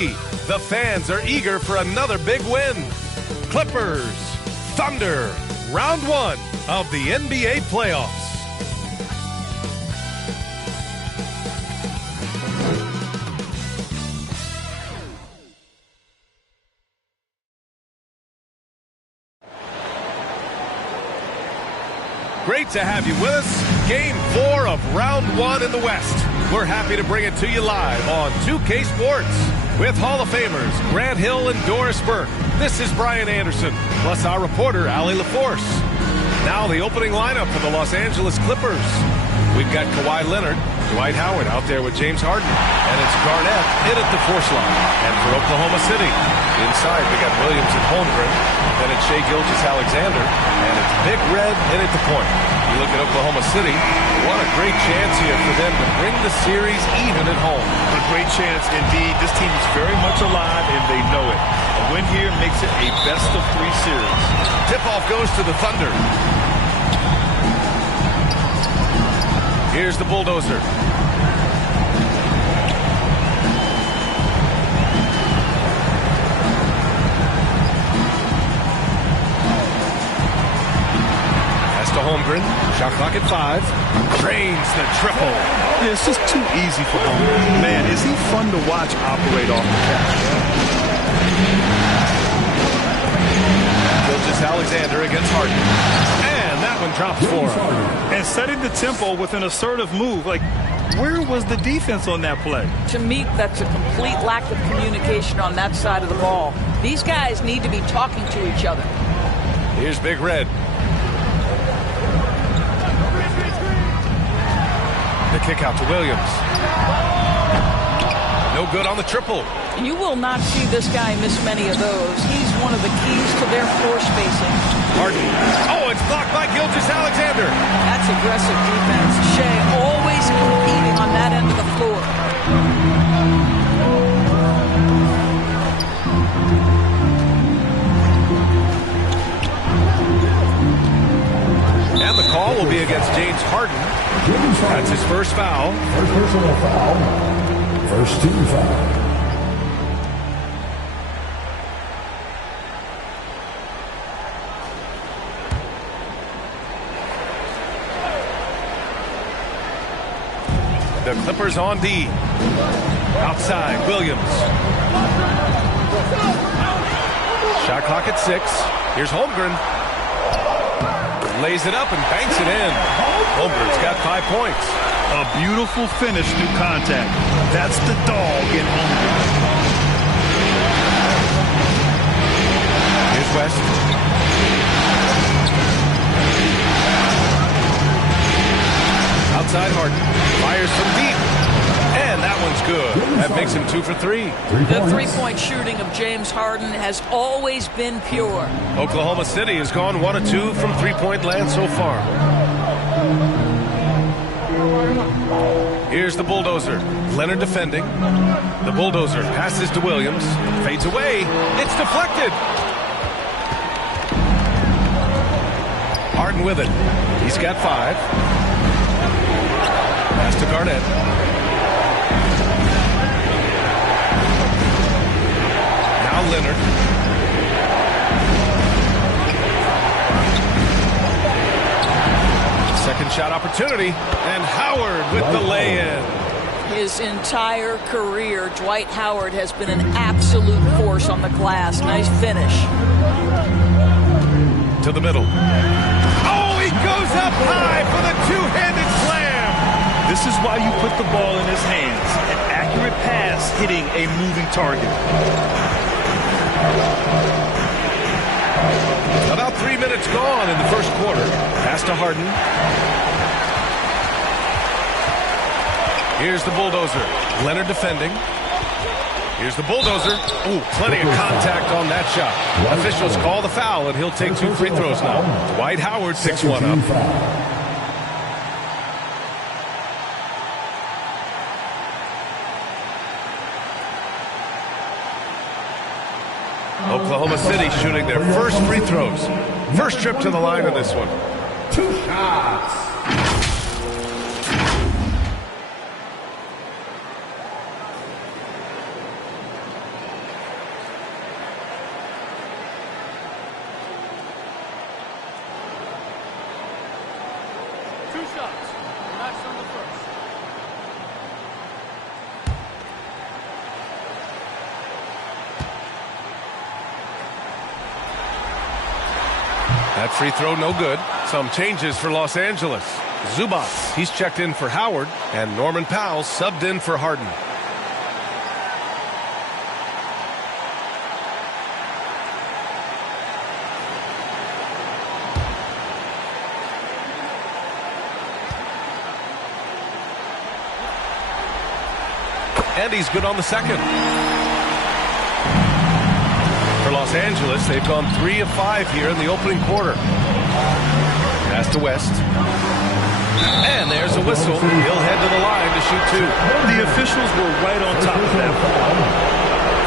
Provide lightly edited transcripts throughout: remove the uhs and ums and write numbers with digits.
The fans are eager for another big win. Clippers, Thunder, round one of the NBA playoffs. Great to have you with us. Game 4 of round one in the West. We're happy to bring it to you live on 2K Sports with Hall of Famers Grant Hill and Doris Burke. This is Brian Anderson, plus our reporter, Allie LaForce. Now the opening lineup for the Los Angeles Clippers. We've got Kawhi Leonard, Dwight Howard out there with James Harden, and it's Garnett in at the force line. And for Oklahoma City, inside we got Williams and Holmgren, then it's Shai Gilgeous-Alexander, and it's Big Red in at the point. You look at Oklahoma City, what a great chance here for them to bring the series even at home. A great chance indeed. This team is very much alive and they know it. A win here makes it a best-of-3 series. Tip-off goes to the Thunder. Here's the bulldozer. To Holmgren, shot clock at 5, drains the triple. Yeah, it's just too easy for Holmgren. Man, is he fun to watch operate off the catch. Gilgeous-Alexander against Harden. And that one drops for him. And setting the tempo with an assertive move. Like, where was the defense on that play? To me, that's a complete lack of communication on that side of the ball. These guys need to be talking to each other. Here's Big Red. The kick out to Williams. No good on the triple. You will not see this guy miss many of those. He's one of the keys to their floor spacing. Harden. Oh, it's blocked by Gilgeous-Alexander. That's aggressive defense. Shai always competing on that end of the floor. And the call will be against James Harden. That's his first foul. First personal foul. First team foul. The Clippers on D. Outside, Williams. Shot clock at 6. Here's Holmgren. Lays it up and banks it in. Holmgren's got 5 points. A beautiful finish through contact. That's the dog in Holmgren. Here's West. Outside Harden. Fires from deep. And that one's good. That makes him 2 for 3. The three-point shooting of James Harden has always been pure. Oklahoma City has gone 1 of 2 from three-point land so far. Here's the bulldozer. Leonard defending. The bulldozer passes to Williams. Fades away. It's deflected. Harden with it. He's got 5. Pass to Garnett. Now Leonard. Second shot opportunity, and Howard with the lay-in. His entire career, Dwight Howard has been an absolute force on the glass. Nice finish. To the middle. Oh, he goes up high for the two-handed slam. This is why you put the ball in his hands. An accurate pass hitting a moving target. About 3 minutes gone in the first quarter. Pass to Harden. Here's the bulldozer. Leonard defending. Here's the bulldozer. Ooh, plenty of contact on that shot. Officials call the foul, and he'll take 2 free throws now. Dwight Howard picks one up. Oklahoma City shooting their first free throws. First trip to the line in this one. 2 shots. shots. That's on the first. That free throw no good. Some changes for Los Angeles. Zubac, he's checked in for Howard, and Norman Powell subbed in for Harden. And he's good on the second. For Los Angeles, they've gone 3 of 5 here in the opening quarter. Pass to West. And there's a whistle. He'll head to the line to shoot 2. The officials were right on top of that.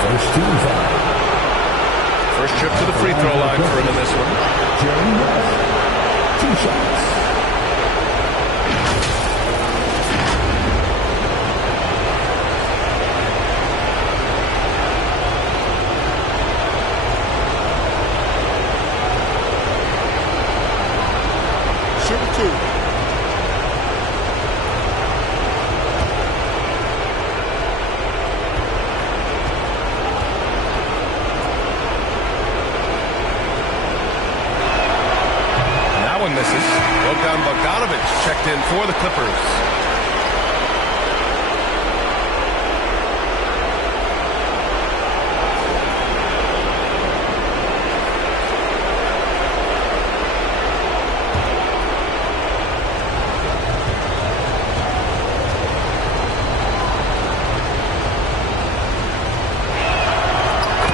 First team foul. First trip to the free throw line for him in this one. Jerry West. 2 shots. Misses. Bogdan Bogdanović checked in for the Clippers.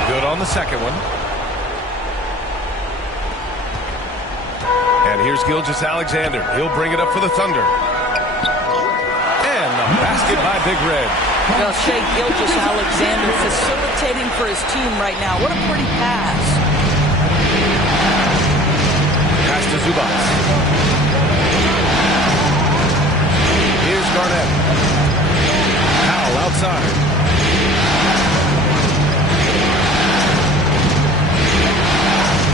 Good on the second one. And here's Gilgeous-Alexander. He'll bring it up for the Thunder. And the basket by Big Red. Well, Shai Gilgeous-Alexander facilitating for his team right now. What a pretty pass. Pass to Zubac. Here's Garnett. Powell outside.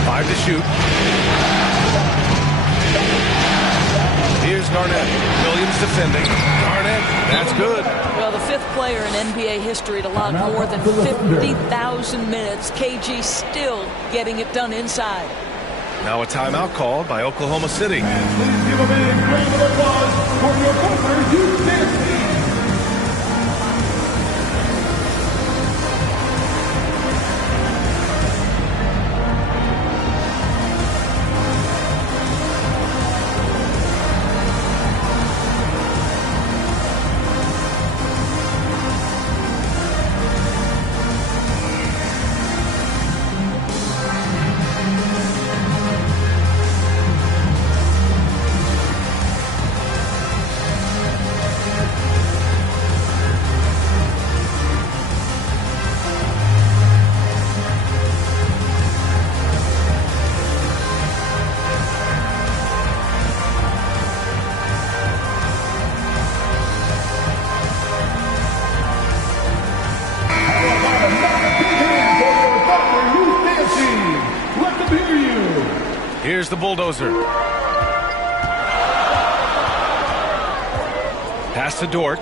Five to shoot. Here's Garnett. Williams defending. Garnett, that's good. Well, the 5th player in NBA history to log more than 50,000 minutes. KG still getting it done inside. Now a timeout called by Oklahoma City. Please give a big round of applause for your Butler Youth Dance Team. Here's the bulldozer. Pass to Dort.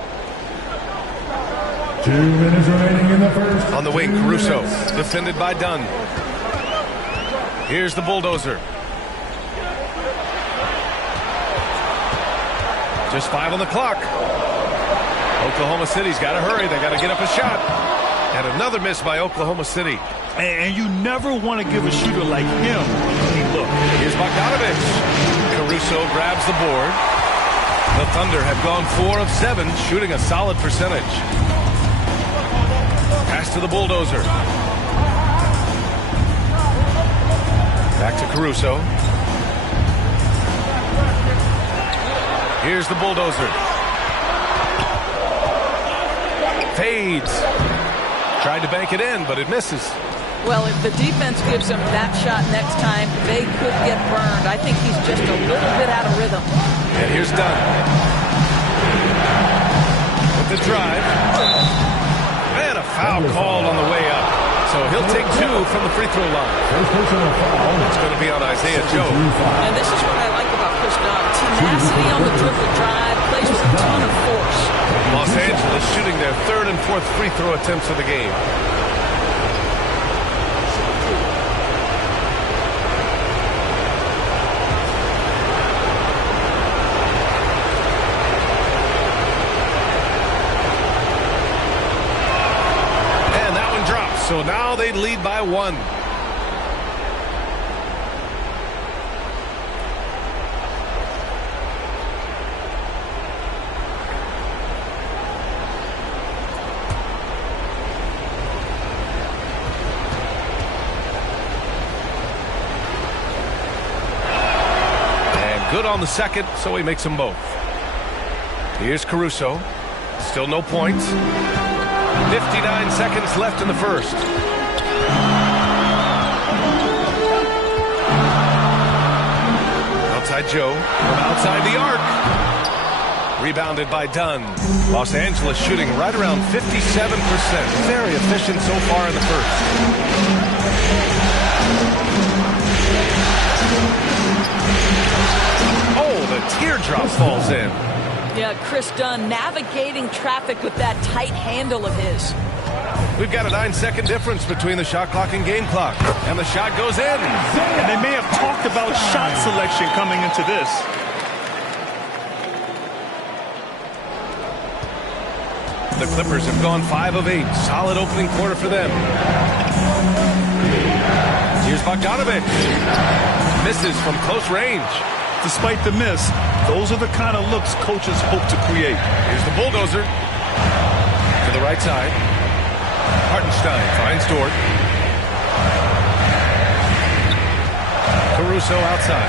2 minutes remaining in the first. On the wing, Caruso. Defended by Dunn. Here's the bulldozer. Just 5 on the clock. Oklahoma City's got to hurry. They got to get up a shot. And another miss by Oklahoma City. And you never want to give a shooter like him any look. Here's Bogdanović. Caruso grabs the board. The Thunder have gone 4 of 7, shooting a solid percentage. Pass to the bulldozer. Back to Caruso. Here's the bulldozer. Fades. Tried to bank it in, but it misses. Well, if the defense gives him that shot next time, they could get burned. I think he's just a little bit out of rhythm. And here's Dunn. With the drive. And a foul called on the way up. So he'll take 2 from the free throw line. First personal foul. It's going to be on Isaiah Joe. And this is what I like about Chris Dunn. Tenacity on the dribble drive, plays with a ton of force. Los Angeles shooting their third and fourth free throw attempts of the game. And that one drops, so now they lead by one. Good on the second, so he makes them both. Here's Caruso. Still no points. 59 seconds left in the first. Outside Joe from outside the arc. Rebounded by Dunn. Los Angeles shooting right around 57%. Very efficient so far in the first. The teardrop falls in. Yeah, Chris Dunn navigating traffic with that tight handle of his. We've got a 9-second difference between the shot clock and game clock. And the shot goes in. And they may have talked about shot selection coming into this. The Clippers have gone 5 of 8. Solid opening quarter for them. Here's Bogdanovic. Misses from close range. Despite the miss, those are the kind of looks coaches hope to create. Here's the bulldozer. To the right side. Hartenstein finds Dort. Caruso outside.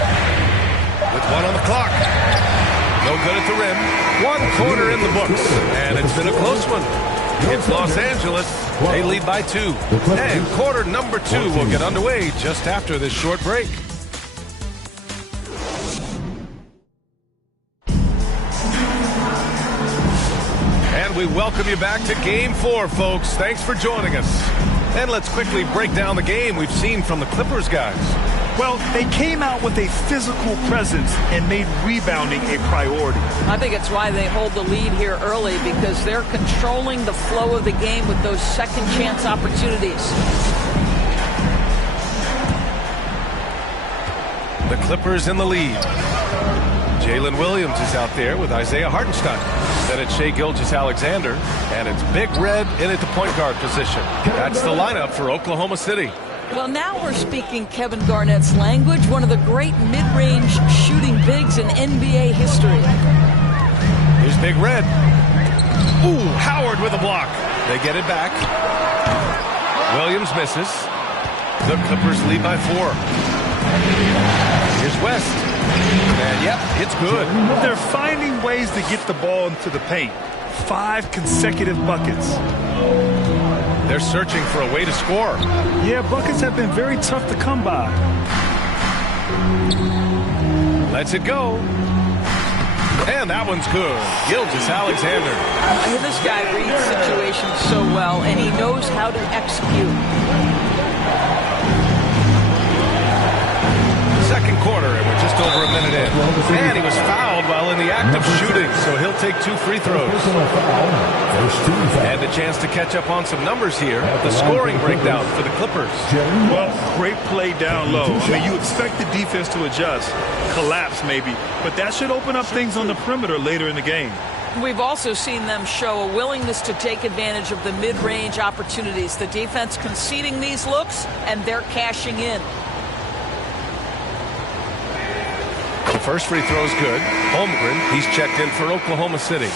With one on the clock. No good at the rim. One quarter in the books. And it's been a close one. It's Los Angeles. They lead by 2. And quarter number 2 will get underway just after this short break. We welcome you back to Game 4, folks. Thanks for joining us. And let's quickly break down the game we've seen from the Clippers guys. Well, they came out with a physical presence and made rebounding a priority. I think it's why they hold the lead here early, because they're controlling the flow of the game with those second chance opportunities. The Clippers in the lead. Jalen Williams is out there with Isaiah Hartenstein. Then it's Shai Gilgeous-Alexander, and it's Big Red in at the point guard position. That's the lineup for Oklahoma City. Well, now we're speaking Kevin Garnett's language, one of the great mid-range shooting bigs in NBA history. Here's Big Red. Ooh, Howard with a block. They get it back. Williams misses. The Clippers lead by 4. Here's West. And yep, it's good. They're finding ways to get the ball into the paint. 5 consecutive buckets. They're searching for a way to score. Yeah, buckets have been very tough to come by. Lets it go. And that one's good. Gilgeous-Alexander. This guy reads situations so well, and he knows how to execute. Second quarter, and we're just over a minute in. And he was fouled while in the act of shooting, so he'll take 2 free throws. And a chance to catch up on some numbers here. The scoring breakdown for the Clippers. Well, great play down low. I mean, you expect the defense to adjust, collapse maybe, but that should open up things on the perimeter later in the game. We've also seen them show a willingness to take advantage of the mid-range opportunities. The defense conceding these looks, and they're cashing in. The first free throw is good. Holmgren, he's checked in for Oklahoma City.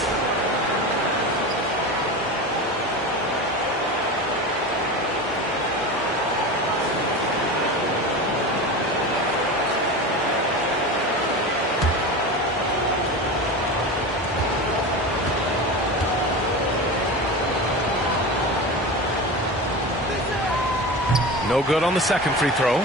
No good on the second free throw.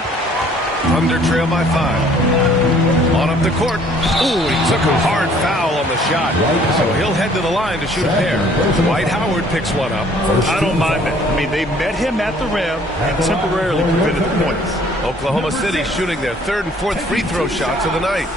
Thunder trail by 5. On up the court. Ooh, he took a hard foul on the shot. So he'll head to the line to shoot a pair. Dwight Howard picks one up. I don't mind that. I mean, they met him at the rim and temporarily prevented the points. Oklahoma City shooting their third and fourth free throw shots of the night.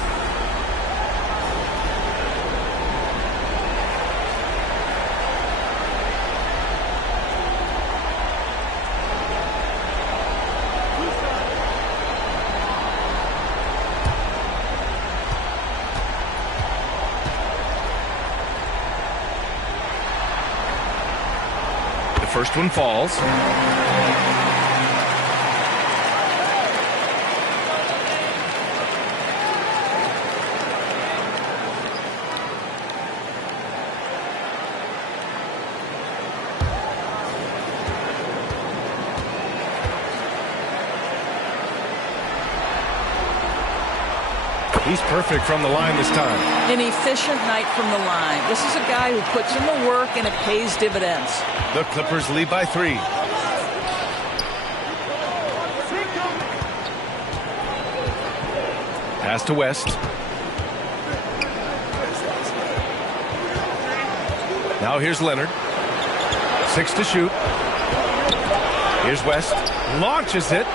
First one falls. He's perfect from the line this time. An efficient night from the line. This is a guy who puts in the work and it pays dividends. The Clippers lead by 3. Pass to West. Now here's Leonard. 6 to shoot. Here's West. Launches it.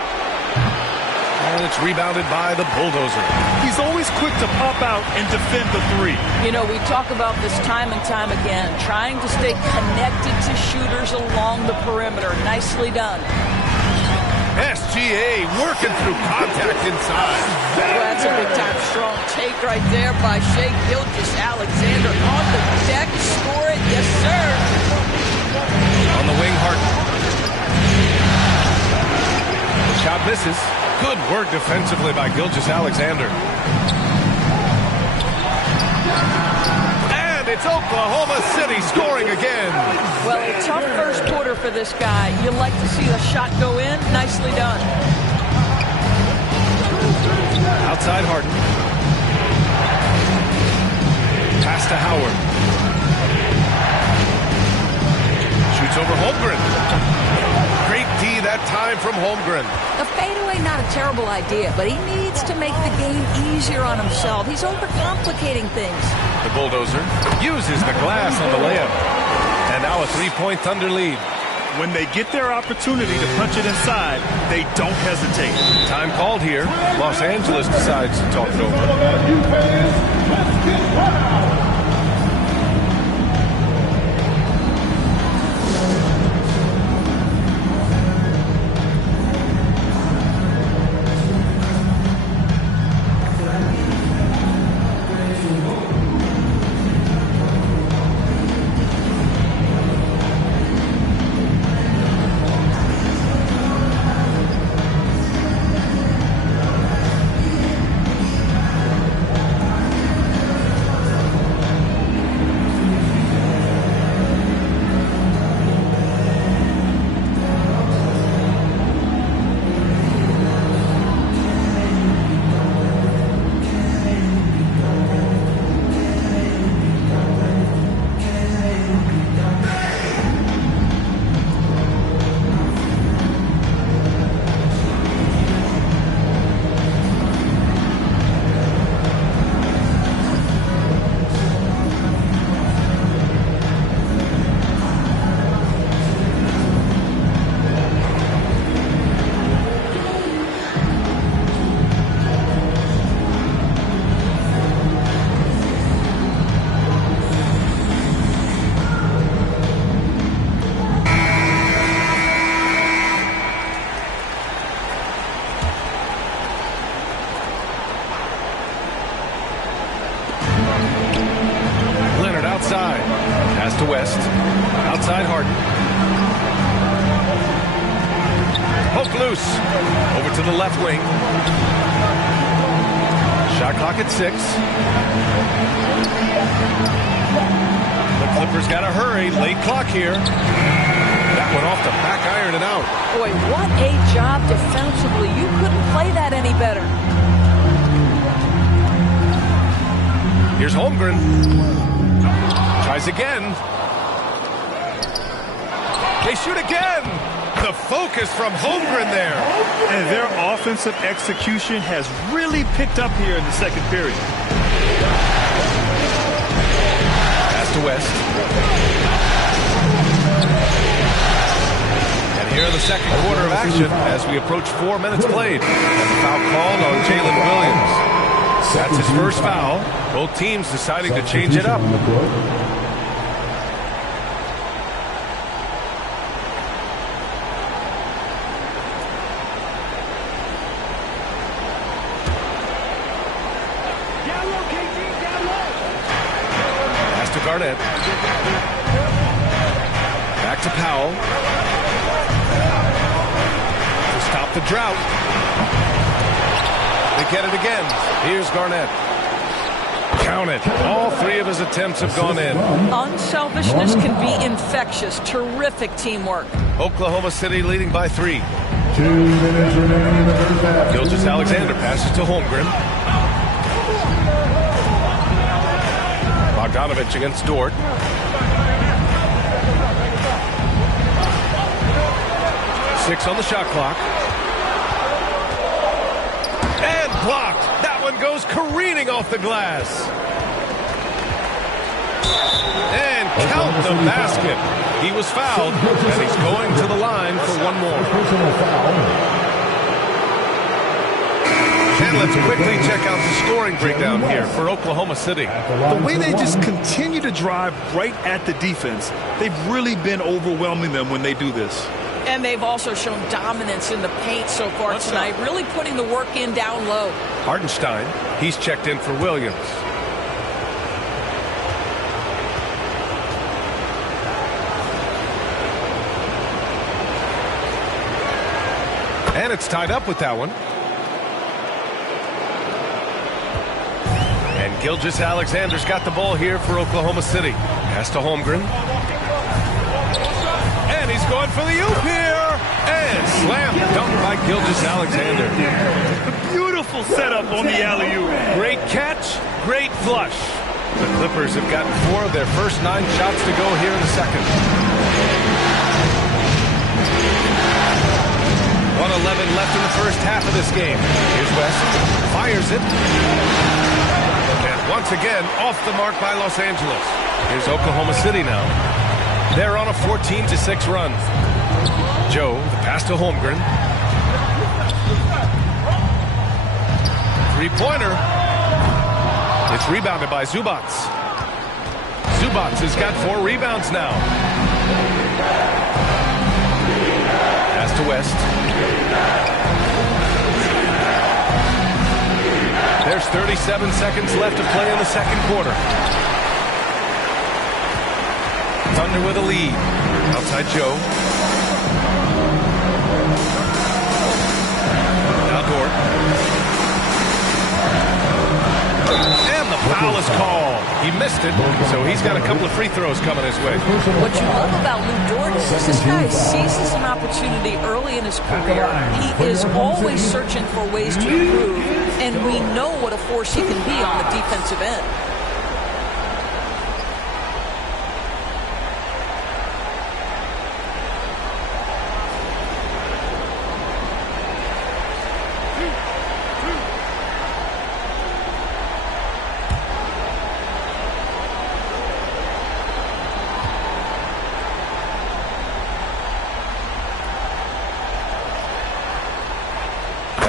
And it's rebounded by the Bulldozer. He's always quick to pop out and defend the 3. You know, we talk about this time and time again, trying to stay connected to shooters along the perimeter. Nicely done. SGA working through contact inside. Well, that's a big-time strong take right there by Shai Gilgeous-Alexander. On the deck, score it. Yes, sir. On the wing, Harden. The shot misses. Good work defensively by Gilgeous-Alexander. And it's Oklahoma City scoring again. Well, a tough first quarter for this guy. You like to see the shot go in. Nicely done. Outside Harden. Pass to Howard. Shoots over Holmgren. Great D that time from Holmgren. The fadeaway, not a terrible idea, but he needs to make the game easier on himself. He's overcomplicating things. The Bulldozer uses the glass on the layup. And now a 3-point Thunder lead. When they get their opportunity to punch it inside, they don't hesitate. Time called here. Los Angeles decides to talk it over. Let's get wild. Pass to West. Outside Harden. Poke loose. Over to the left wing. Shot clock at 6. The Clippers got to hurry. Late clock here. That went off the back iron and out. Boy, what a job defensively. You couldn't play that any better. Here's Holmgren. Tries again. They shoot again. The focus from Holmgren there. And their offensive execution has really picked up here in the second period. Pass to West. And here in the second quarter of action as we approach 4 minutes played. And the foul called on Jalen Williams. That's his first foul. Both teams deciding to change it up. Pass to Garnett. Back to Powell. the drought. They get it again. Here's Garnett. Count it. All three of his attempts have gone in. Unselfishness can be infectious. Terrific teamwork. Oklahoma City leading by 3. 2 minutes remaining in the first half. Gilgeous-Alexander passes to Holmgren. Bogdanovich against Dort. Six on the shot clock. And blocked. That one goes careening off the glass. And count the basket. He was fouled, and he's going to the line for one more. Personal foul. And let's quickly check out the scoring breakdown here for Oklahoma City. The way they just continue to drive right at the defense, they've really been overwhelming them when they do this. And they've also shown dominance in the paint so far tonight, really putting the work in down low. Hartenstein, he's checked in for Williams. And it's tied up with that one. And Gilgeous-Alexander's got the ball here for Oklahoma City. Pass to Holmgren. And he's going for the oop here. And slam dunk by Gilgeous-Alexander. Beautiful setup on the alley-oop. Great catch, great flush. The Clippers have gotten 4 of their first 9 shots to go here in the second. 1:11 left in the first half of this game. Here's West. Fires it. And once again, off the mark by Los Angeles. Here's Oklahoma City now. They're on a 14-6 run. Joe, the pass to Holmgren. Three-pointer. It's rebounded by Zubac. Zubac has got 4 rebounds now. Pass to West. There's 37 seconds left to play in the second quarter. Thunder with a lead. Outside Joe. Now Dort. And the foul is called. He missed it, so he's got a couple of free throws coming his way. What you love about Lou Dort is this guy seizes an opportunity early in his career. He is always searching for ways to improve, and we know what a force he can be on the defensive end.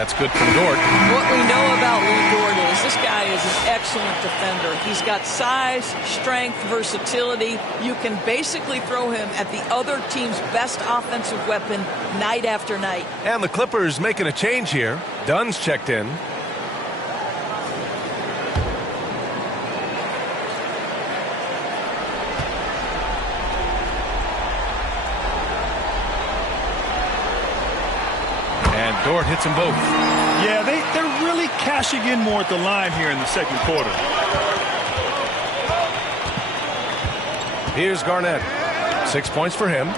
That's good from Dort. What we know about Lou Dort is this guy is an excellent defender. He's got size, strength, versatility. You can basically throw him at the other team's best offensive weapon night after night. And the Clippers making a change here. Dunn's checked in. And Dort hits them both. Yeah, they're really cashing in more at the line here in the second quarter. Here's Garnett. 6 points for him.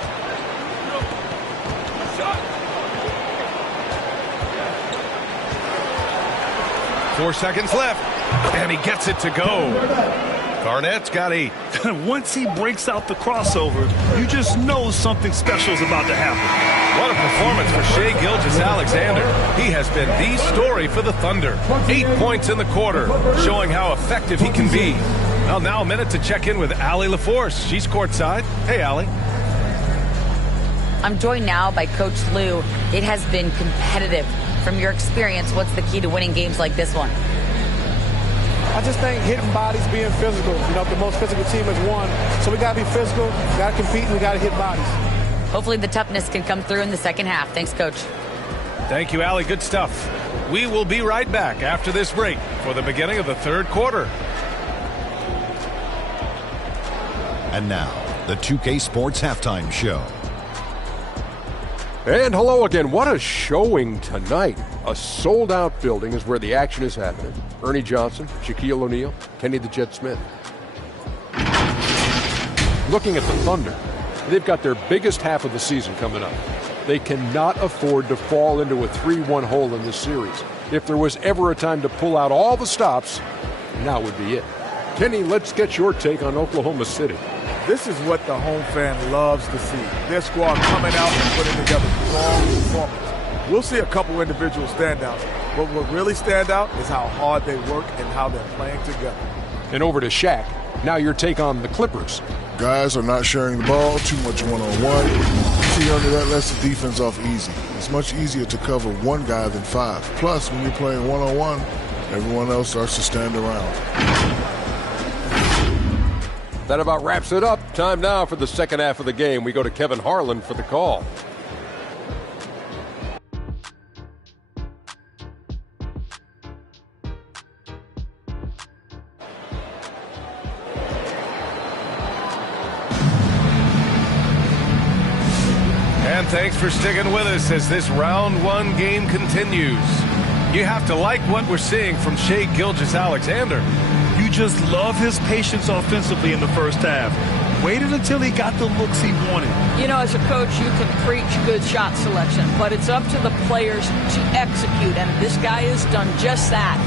Four seconds left. And he gets it to go. Garnett's got 8. Once he breaks out the crossover, you just know something special is about to happen. What a performance for Shai Gilgeous-Alexander. He has been the story for the Thunder. 8 points in the quarter, showing how effective he can be. Well, now a minute to check in with Allie LaForce. She's courtside. Hey, Allie. I'm joined now by Coach Lou. It has been competitive. From your experience, what's the key to winning games like this one? I just think hitting bodies, being physical. You know, the most physical team has won. So we got to be physical, got to compete, and we got to hit bodies. Hopefully the toughness can come through in the second half. Thanks, Coach. Thank you, Allie. Good stuff. We will be right back after this break for the beginning of the third quarter. And now, the 2K Sports Halftime Show. And hello again. What a showing tonight. A sold-out building is where the action is happening. Ernie Johnson, Shaquille O'Neal, Kenny the Jet Smith. Looking at the Thunder, they've got their biggest half of the season coming up. They cannot afford to fall into a 3-1 hole in this series. If there was ever a time to pull out all the stops, now would be it. Kenny, let's get your take on Oklahoma City. This is what the home fan loves to see. Their squad coming out and putting together strong performance. We'll see a couple individual standouts, but what really stand out is how hard they work and how they're playing together. And over to Shaq. Now your take on the Clippers. Guys are not sharing the ball, too much one-on-one. See, under that lets the defense off easy. It's much easier to cover one guy than 5. Plus, when you're playing one-on-one, everyone else starts to stand around. That about wraps it up. Time now for the second half of the game. We go to Kevin Harlan for the call. And thanks for sticking with us as this round 1 game continues. You have to like what we're seeing from Shai Gilgeous-Alexander. You just love his patience offensively in the first half. Waited until he got the looks he wanted. You know, as a coach, you can preach good shot selection, but it's up to the players to execute, and this guy has done just that.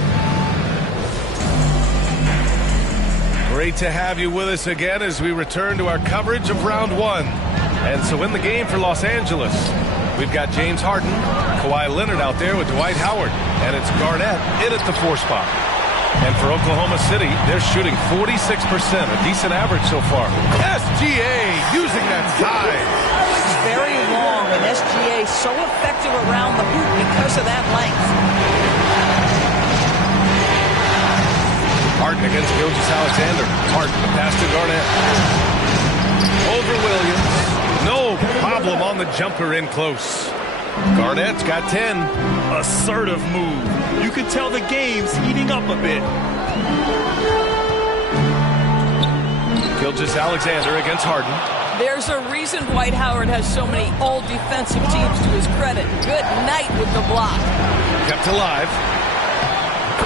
Great to have you with us again as we return to our coverage of round 1. And so in the game for Los Angeles, we've got James Harden, Kawhi Leonard out there with Dwight Howard, and it's Garnett in at the 4 spot. And for Oklahoma City, they're shooting 46%, a decent average so far. SGA using that size. Very long, and SGA so effective around the hoop because of that length. Harden against Gilgeous-Alexander. Harden, the pass to Garnett. Over Williams. No problem on the jumper in close. Garnett's got 10. Assertive move. You can tell the game's heating up a bit. Gilgeous-Alexander against Harden. There's a reason Dwight Howard has so many all-defensive teams to his credit. Good night with the block. Kept alive.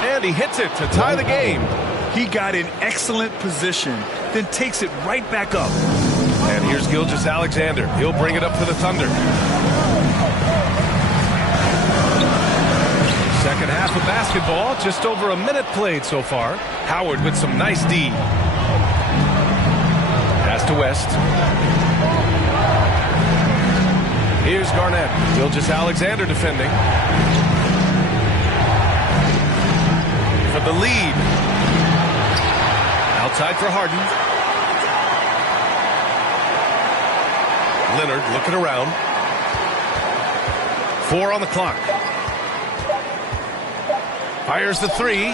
And he hits it to tie the game. He got in excellent position, then takes it right back up. And here's Gilgeous-Alexander. He'll bring it up for the Thunder. Second half of basketball, just over a minute played so far. Howard with some nice D. Pass to West. Here's Garnett. Gilgeous-Alexander defending. For the lead. Outside for Harden. Leonard looking around. 4 on the clock. Fires the 3.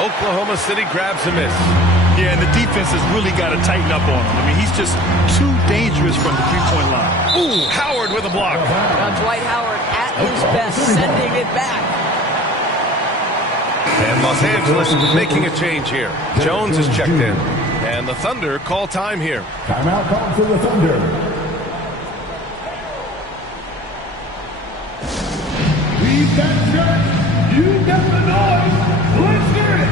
Oklahoma City grabs a miss. Yeah, and the defense has really got to tighten up on him. I mean, he's just too dangerous from the three-point line. Ooh, Howard with a block. Now Dwight Howard at his best, sending it back. And Los Angeles making a change here. Jones is checked in. And the Thunder call time here. Timeout called for the Thunder. We've got church. You got the noise. Let's hear it.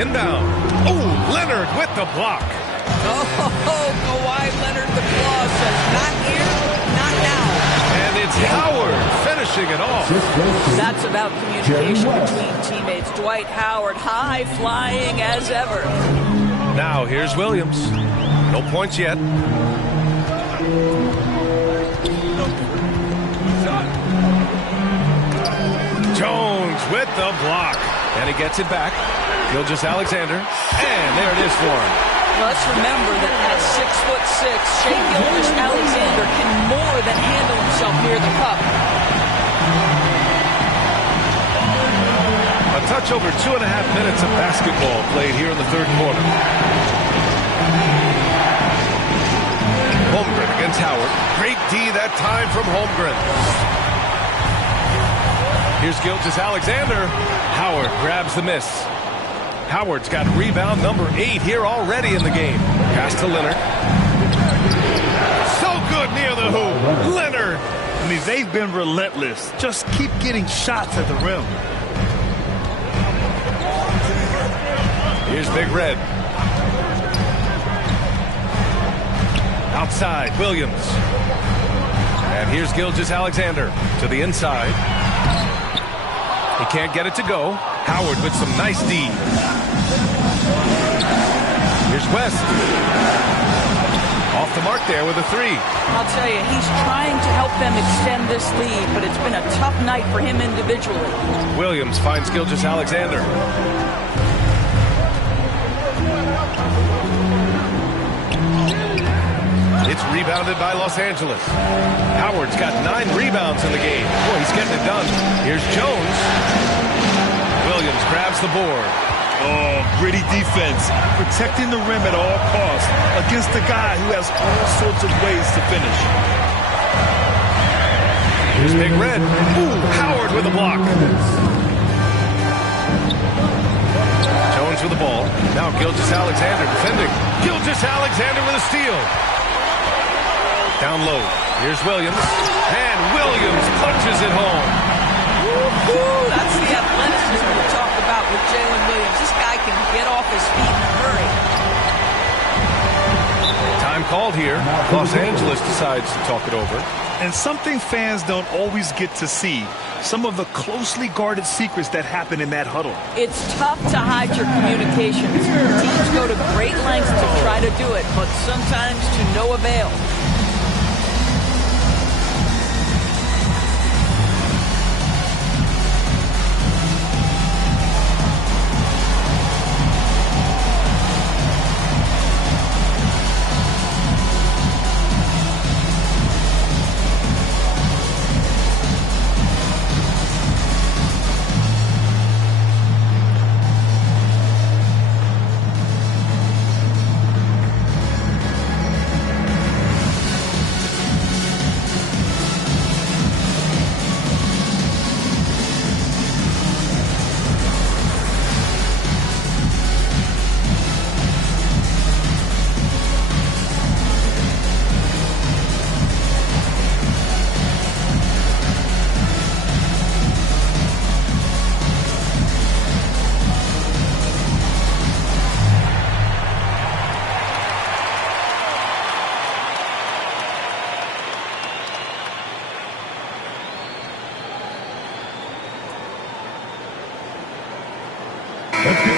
Inbound. Oh, Leonard with the block. Oh, Kawhi Leonard, the claw says, not here, not now. And it's Howard finishing it off. That's about communication between teammates. Dwight Howard, high flying as ever. Now here's Williams. No points yet. Jones with the block. And he gets it back. Gilgeous-Alexander. And there it is for him. Let's remember that at 6'6", Shai Gilgeous-Alexander can more than handle himself near the cup. A touch over 2.5 minutes of basketball played here in the third quarter. Holmgren against Howard. Great D that time from Holmgren. Here's Gilgeous-Alexander. Howard grabs the miss. Howard's got rebound number 8 here already in the game. Pass to Leonard. So good near the hoop. Leonard. I mean, they've been relentless. Just keep getting shots at the rim. Here's Big Red. Outside, Williams. And here's Gilgeous-Alexander to the inside. He can't get it to go. Howard with some nice D. Here's West. Off the mark there with a 3. I'll tell you, he's trying to help them extend this lead, but it's been a tough night for him individually. Williams finds Gilgeous-Alexander. It's rebounded by Los Angeles. Howard's got 9 rebounds in the game. Boy, he's getting it done. Here's Jones. Williams grabs the board. Oh, gritty defense. Protecting the rim at all costs against a guy who has all sorts of ways to finish. Here's Big Red. Ooh, Howard with the block. Jones with the ball. Now Gilgeous-Alexander defending. Gilgeous-Alexander with a steal. Down low. Here's Williams. And Williams punches it home. Woo-hoo! That's the athleticism we talk about with Jalen Williams. This guy can get off his feet in a hurry. Time called here. Los Angeles decides to talk it over. And something fans don't always get to see. Some of the closely guarded secrets that happen in that huddle. It's tough to hide your communications. Teams go to great lengths to try to do it, but sometimes to no avail.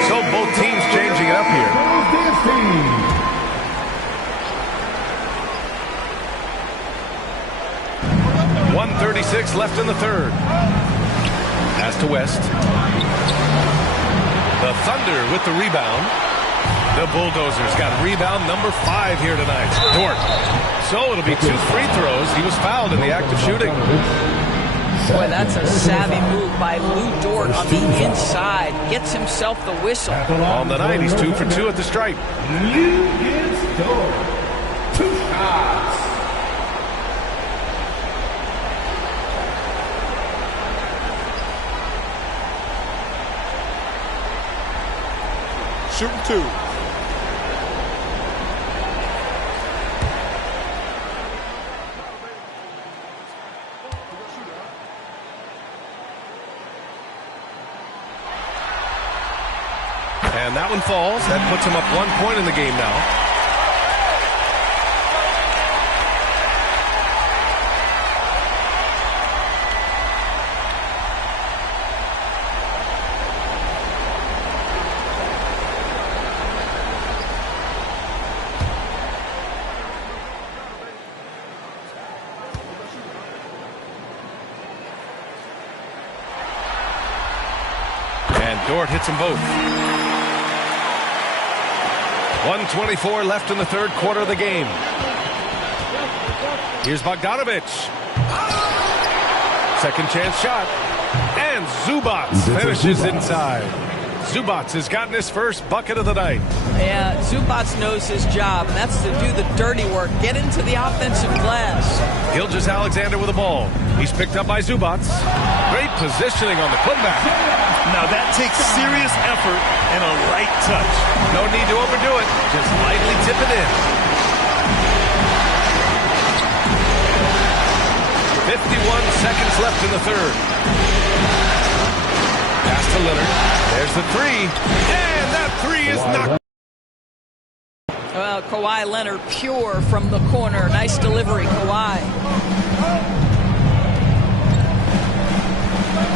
So both teams changing it up here. 1:36 left in the third. Pass to West. The Thunder with the rebound. The Bulldozers got rebound number 5 here tonight. Dort. So it'll be 2 free throws. He was fouled in the act of shooting. Boy, that's a savvy move by Lou Dort on the inside. Gets himself the whistle. On the night, he's 2 for 2 at the stripe. Lou gets Dort. 2 shots. Shooting 2. And And that one falls. That puts him up 1 point in the game now. Dort hits them both. 1:24 left in the third quarter of the game. Here's Bogdanovic. Second chance shot. And Zubac finishes inside. Zubac has gotten his first bucket of the night. Yeah, Zubac knows his job, and that's to do the dirty work. Get into the offensive glass. Gilgeous-Alexander with the ball. He's picked up by Zubac. Great positioning on the putback. Now that takes serious effort and a light touch. No need to overdo it. Just lightly tip it in. 51 seconds left in the third. Pass to Leonard. There's the three. And that three is knocked. Well, Kawhi Leonard pure from the corner. Nice delivery, Kawhi.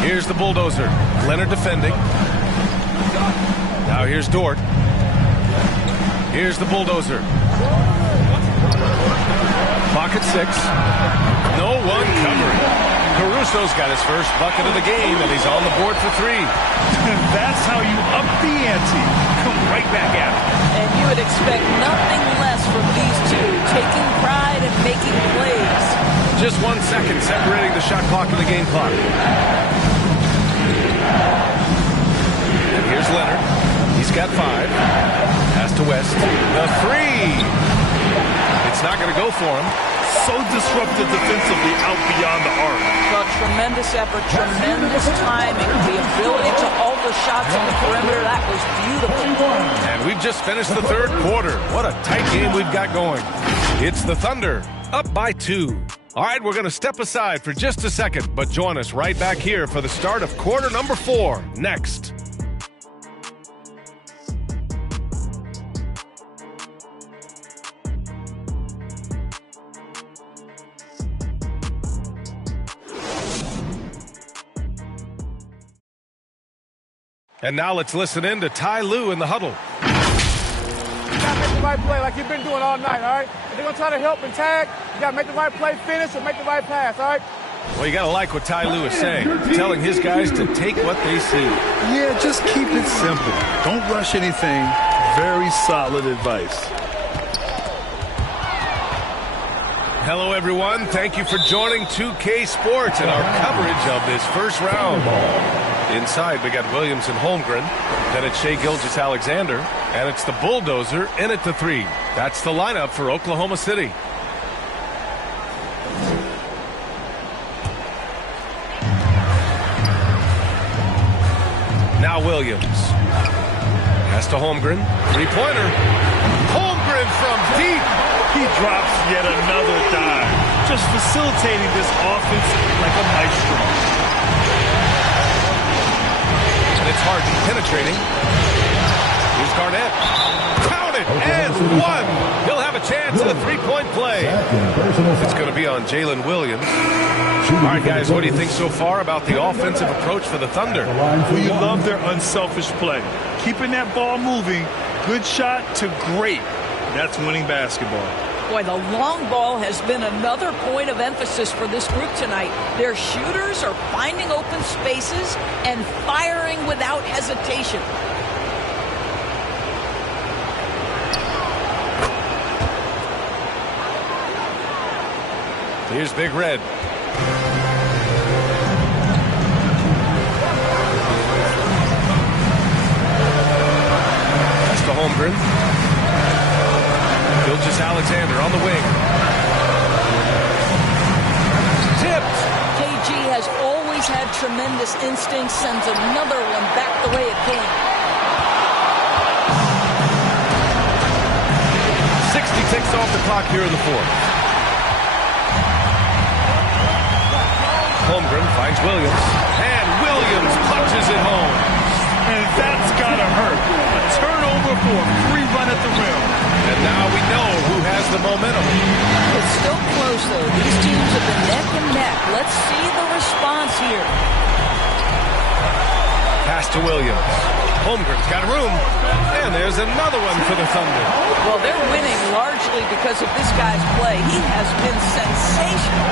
Here's the bulldozer. Leonard defending. Now here's Dort. Here's the bulldozer. Clock at 6. No one covering. Caruso's got his first bucket of the game, and he's on the board for 3. That's how you up the ante. Come right back at it. And you would expect nothing less from these two, taking pride and making plays. Just 1 second separating the shot clock and the game clock. And here's Leonard. He's got 5. Pass to West. The three. It's not going to go for him. So disruptive defensively out beyond the arc. Well, tremendous effort, tremendous timing, the ability to alter shots on the perimeter. That was beautiful. And we've just finished the third quarter. What a tight game we've got going. It's the Thunder, up by 2. All right, we're going to step aside for just a second, but join us right back here for the start of quarter number 4 next. And now let's listen in to Ty Lue in the huddle. You got to make the right play like you've been doing all night, all right? If they're going to try to help and tag, you got to make the right play, finish, or make the right pass, all right? Well, you got to like what Ty Lue is saying, telling his guys to take what they see. Yeah, just keep it simple. Don't rush anything. Very solid advice. Hello, everyone. Thank you for joining 2K Sports and our coverage of this first round. Inside, we got Williams and Holmgren. Then it's Shai Gilgeous-Alexander. And it's the bulldozer in at the 3. That's the lineup for Oklahoma City. Now Williams. Pass to Holmgren. Three-pointer. Holmgren from deep. He drops yet another dive. Just facilitating this offense like a maestro. And it's Harden penetrating. Here's Garnett. Counted and 1. He'll have a chance at a three-point play. It's going to be on Jalen Williams. All right, guys, what do you think so far about the offensive approach for the Thunder? Well, you love their unselfish play. Keeping that ball moving, good shot to great. That's winning basketball. Boy, the long ball has been another point of emphasis for this group tonight. Their shooters are finding open spaces and firing without hesitation. Here's Big Red. That's to Holmgren. Gilgeous-Alexander on the wing. Tipped. KG has always had tremendous instincts, sends another one back the way it came. 60 ticks off the clock here in the fourth. Holmgren finds Williams. And Williams punches it home. And that's gotta hurt. A for 4. Free run at the rim. And now we know who has the momentum. It's still close, though. These teams have been neck and neck. Let's see the response here. Pass to Williams. Holmgren's got room. And there's another one for the Thunder. Well, they're winning largely because of this guy's play. He has been sensational.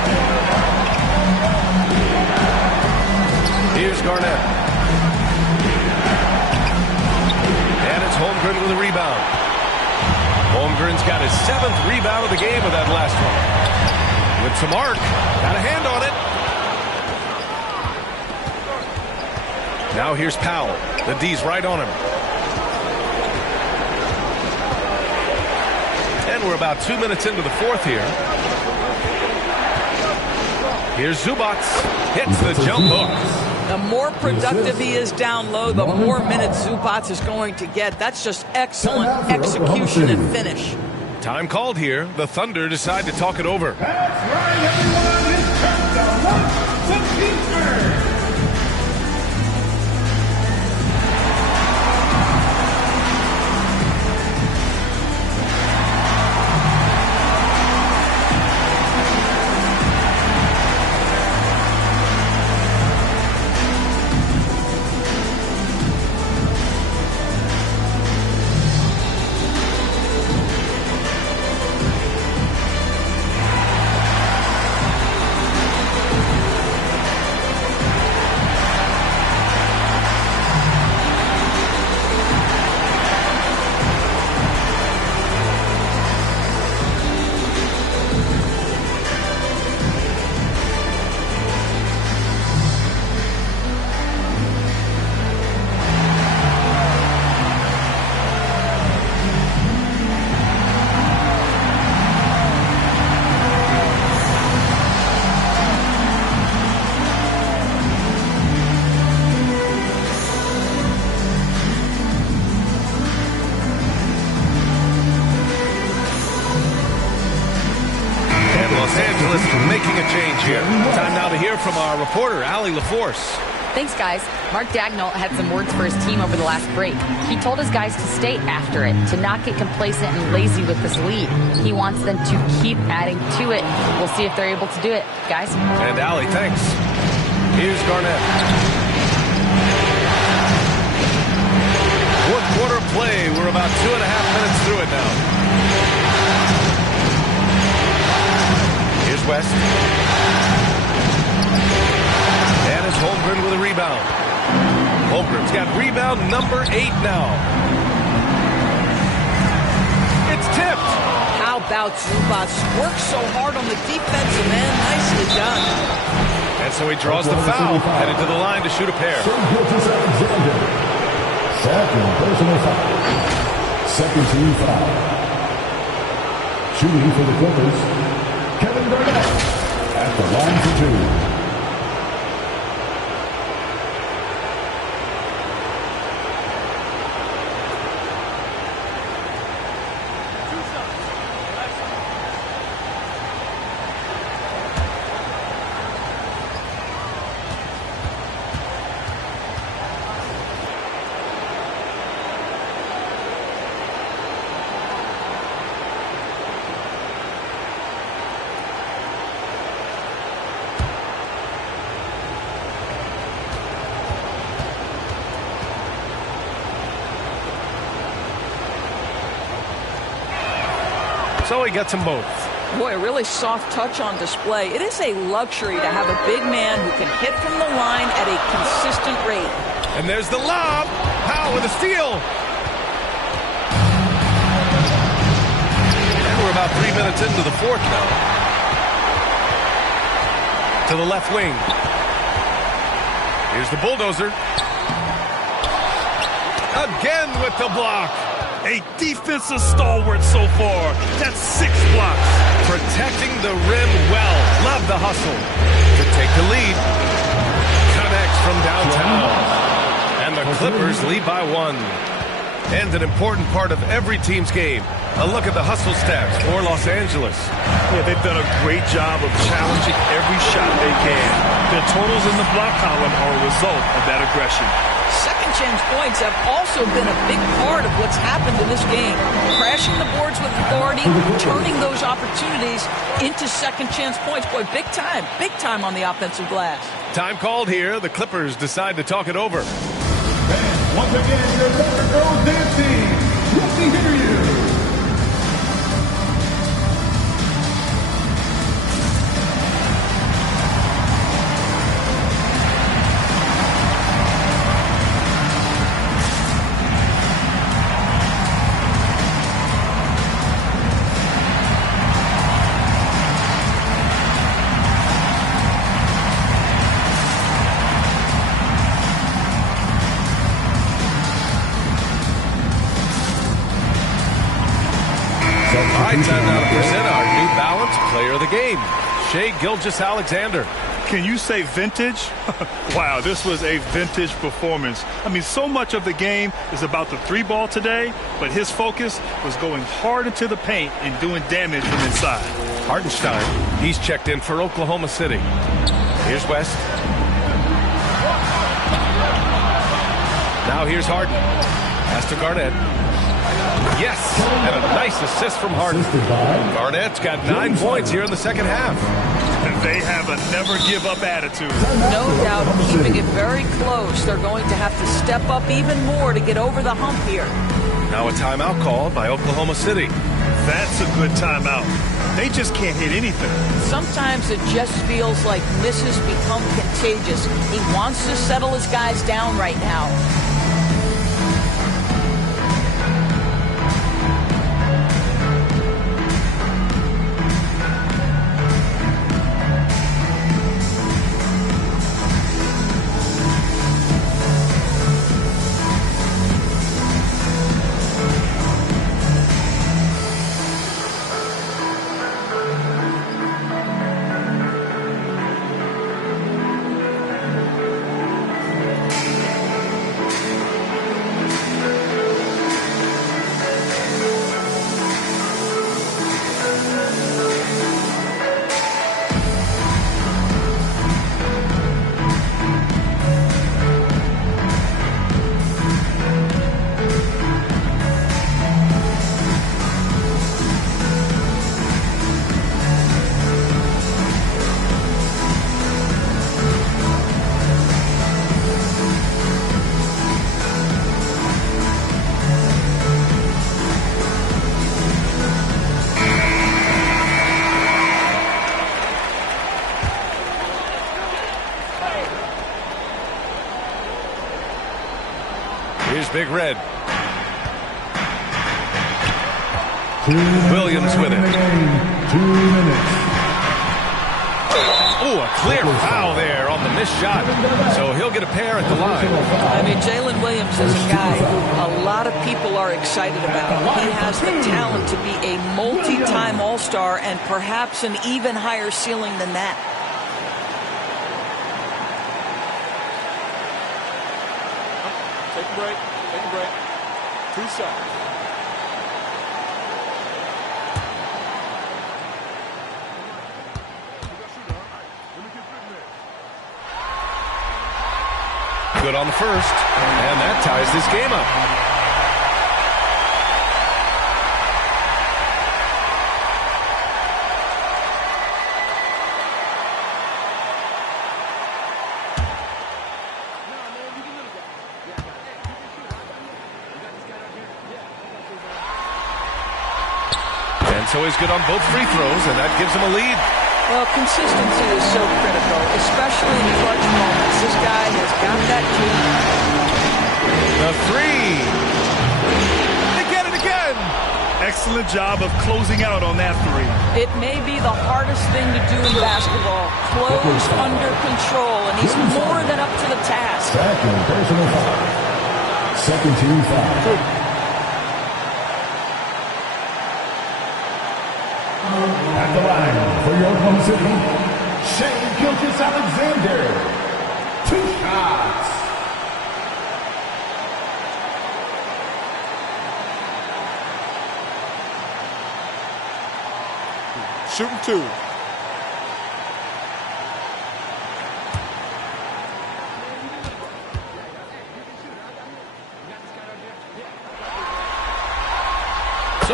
Here's Garnett. And it's Holmgren with a rebound. Holmgren's got his 7th rebound of the game with that last one. With some arc. Got a hand on it. Now here's Powell. The D's right on him. And we're about 2 minutes into the 4th here. Here's Zubac. Hits the jump hook. The more productive he is down low, the more minutes Zubac is going to get. That's just excellent execution and finish. Time called here. The Thunder decide to talk it over. That's right, everyone. It's time to watch the defense. Making a change here. Time now to hear from our reporter, Allie LaForce. Thanks, guys. Mark Dagnall had some words for his team over the last break. He told his guys to stay after it, to not get complacent and lazy with this lead. He wants them to keep adding to it. We'll see if they're able to do it, guys. And Allie, thanks. Here's Garnett. Fourth quarter play. We're about 2.5 minutes through it now. Here's West. And it's Holmgren with a rebound. Holmgren's got rebound number 8 now. It's tipped. How about Zubac? Works so hard on the defensive end. Nicely done. And so he draws the foul, headed to the line to shoot a pair. Second personal foul. Second team foul. Shooting for the Clippers, Kevin Garnett at the line for 2. So he gets them both. Boy, a really soft touch on display. It is a luxury to have a big man who can hit from the line at a consistent rate. And there's the lob. Powell with a steal. And we're about 3 minutes into the fourth now. To the left wing. Here's the bulldozer. Again with the block. A defensive stalwart so far. That's 6 blocks. Protecting the rim well. Love the hustle. To take the lead. Connects from downtown. And the Clippers lead by 1. And an important part of every team's game. A look at the hustle stats for Los Angeles. Yeah, they've done a great job of challenging every shot they can. Their totals in the block column are a result of that aggression. Second chance points have also been a big part of what's happened in this game. Crashing the boards with authority, turning those opportunities into second chance points. Boy, big time on the offensive glass. Time called here. The Clippers decide to talk it over. And once again, your Thunder Girls dance team. Let me hear you. Time now to present our New Balance Player of the Game, Shai Gilgeous-Alexander. Can you say vintage? Wow, this was a vintage performance. I mean, so much of the game is about the three ball today, but his focus was going hard into the paint and doing damage from inside. Hartenstein, he's checked in for Oklahoma City. Here's West. Now here's Harden. Pass to Garnett. Yes, and a nice assist from Harden. Garnett's got 9 points here in the second half. And they have a never-give-up attitude. No doubt, keeping it very close. They're going to have to step up even more to get over the hump here. Now a timeout called by Oklahoma City. That's a good timeout. They just can't hit anything. Sometimes it just feels like misses become contagious. He wants to settle his guys down right now. Here's Big Red. Williams with it. 2 minutes. Oh, a clear foul there on the missed shot. So he'll get a pair at the line. I mean, Jalen Williams is a guy who a lot of people are excited about. He has the talent to be a multi-time All-Star and perhaps an even higher ceiling than that. Take a break. Take a break. 2 seconds. Good on the first, and that ties this game up. And so he's good on both free throws, and that gives him a lead. Well, consistency is so critical, especially in clutch moments. This guy has got that gene. The three. They get it again. Excellent job of closing out on that three. It may be the hardest thing to do in basketball. Close under control, and he's more than up to the task. Second personal foul. Second team foul. At the line for your Oklahoma City, Shai Gilgeous-Alexander. 2 shots. Shooting 2.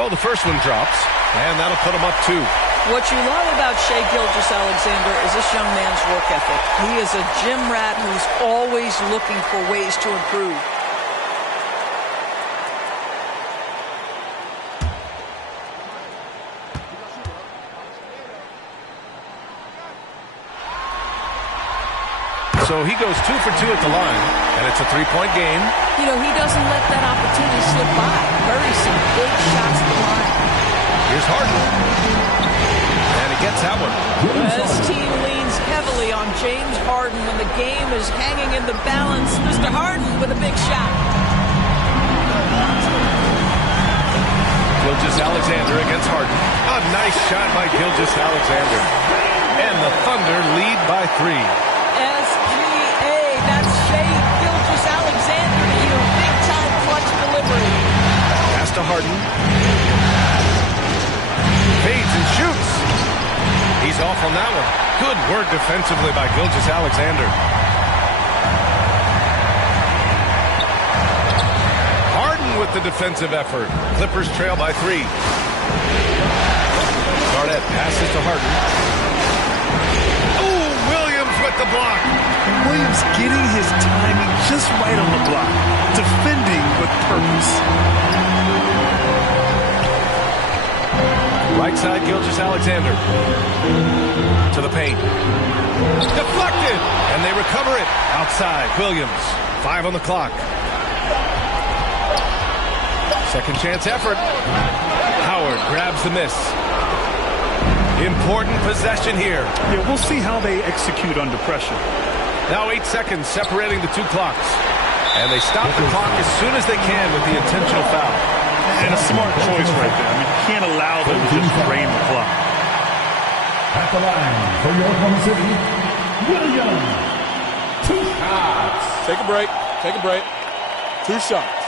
So the first one drops, and that'll put him up 2. What you love about Shai Gilgeous-Alexander is this young man's work ethic. He is a gym rat who's always looking for ways to improve. So he goes 2 for 2 at the line, and it's a 3-point game. You know, he doesn't let that opportunity slip by. Buries some big shots at the line. Here's Harden. And he gets that one. This team leans heavily on James Harden when the game is hanging in the balance. Mr. Harden with a big shot. Gilgeous-Alexander against Harden. A nice shot by Gilgeous-Alexander. And the Thunder lead by 3. SGA, that's Shai Gilgeous-Alexander to you. Big-time clutch delivery. Pass to Harden. Fades and shoots. He's off on that one. Good work defensively by Gilgeous-Alexander. Harden with the defensive effort. Clippers trail by 3. Garnett passes to Harden. Oh, Williams with the block. Williams getting his timing just right on the block. Defending with purpose. Right side, Gilgeous-Alexander. To the paint. Deflected! And they recover it. Outside, Williams. 5 on the clock. Second chance effort. Howard grabs the miss. Important possession here. Yeah, we'll see how they execute under pressure. Now 8 seconds separating the 2 clocks. And they stop the clock as soon as they can with the intentional foul. And a smart choice right there. I mean, you can't allow them to just drain the clock. At the line for your Oklahoma City, Williams. 2 shots. Take a break. Take a break. 2 shots.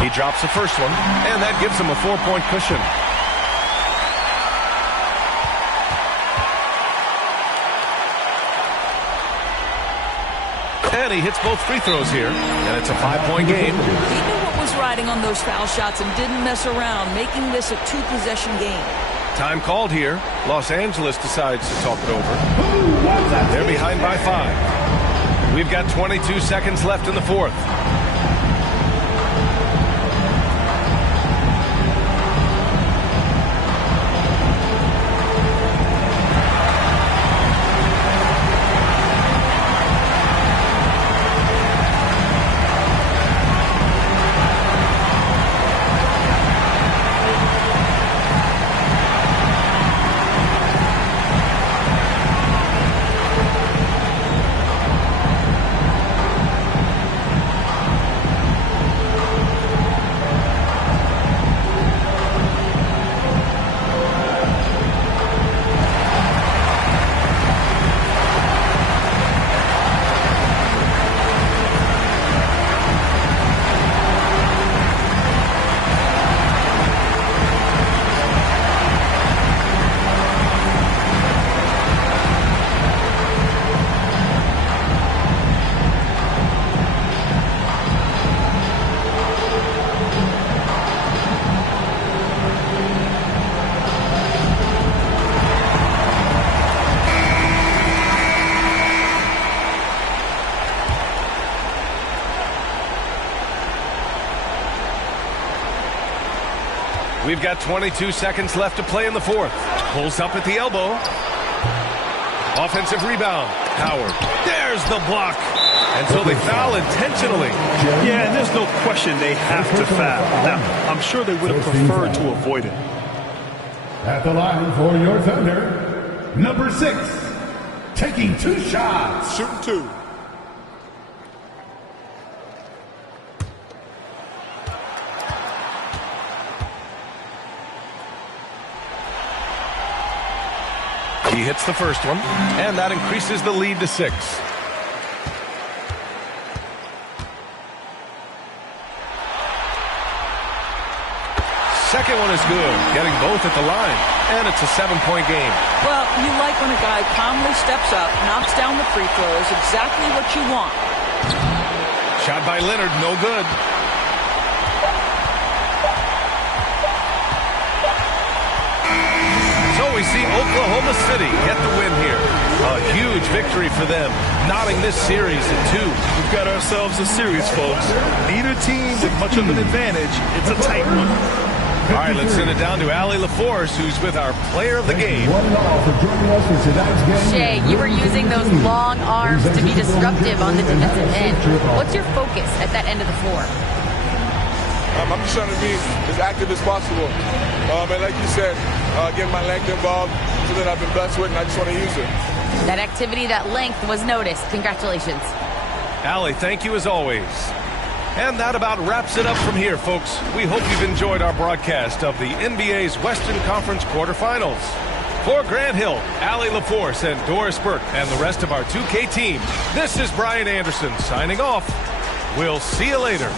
He drops the first one, and that gives him a 4-point cushion. And he hits both free throws here, and it's a 5-point game. He knew what was riding on those foul shots and didn't mess around, making this a 2-possession game. Time called here. Los Angeles decides to talk it over. They're behind by 5. We've got 22 seconds left in the 4th. We've got 22 seconds left to play in the 4th. Pulls up at the elbow. Offensive rebound. Howard. There's the block. And so they foul intentionally. Yeah, and there's no question they have to foul. Now, I'm sure they would have preferred to avoid it. At the line for your Thunder, number 6, taking 2 shots. Shooting 2. He hits the first one, and that increases the lead to 6. second one is good, getting both at the line. And it's a 7-point game. Well, you like when a guy calmly steps up, knocks down the free throws, exactly what you want. Shot by Leonard, no good. So we see Oklahoma City get the win here. A huge victory for them, knotting this series at 2. We've got ourselves a series, folks. Neither team with much of an advantage. It's a tight one. All right, let's send it down to Allie LaForce, who's with our player of the game. Shea, you were using those long arms to be disruptive on the defensive end. What's your focus at that end of the floor? I'm just trying to be as active as possible. And like you said, get my length involved, so that I've been blessed with, and I just want to use it. That activity, that length was noticed. Congratulations. Allie, thank you as always. And that about wraps it up from here, folks. We hope you've enjoyed our broadcast of the NBA's Western Conference quarterfinals. For Grant Hill, Allie LaForce, and Doris Burke, and the rest of our 2K team, this is Brian Anderson signing off. We'll see you later.